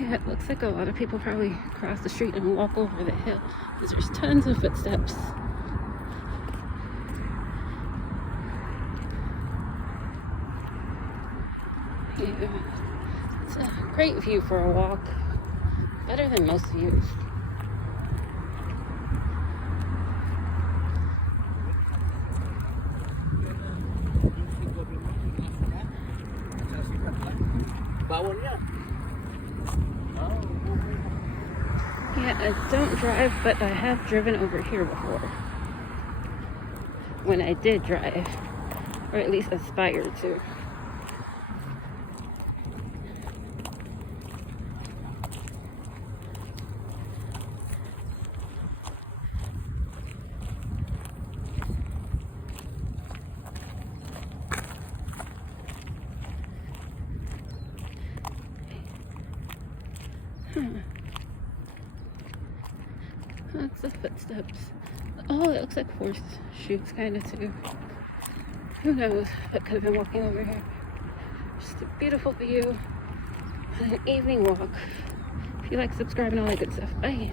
Yeah, it looks like a lot of people probably cross the street and walk over the hill because there's tons of footsteps. Yeah, it's a great view for a walk. Better than most views. Yeah, I don't drive, but I have driven over here before. When I did drive, or at least aspired to. That's the footsteps. Oh, it looks like horseshoes kind of too. Who knows what could have been walking over here. Just a beautiful view. An evening walk. If you like, subscribe and all that good stuff. Bye.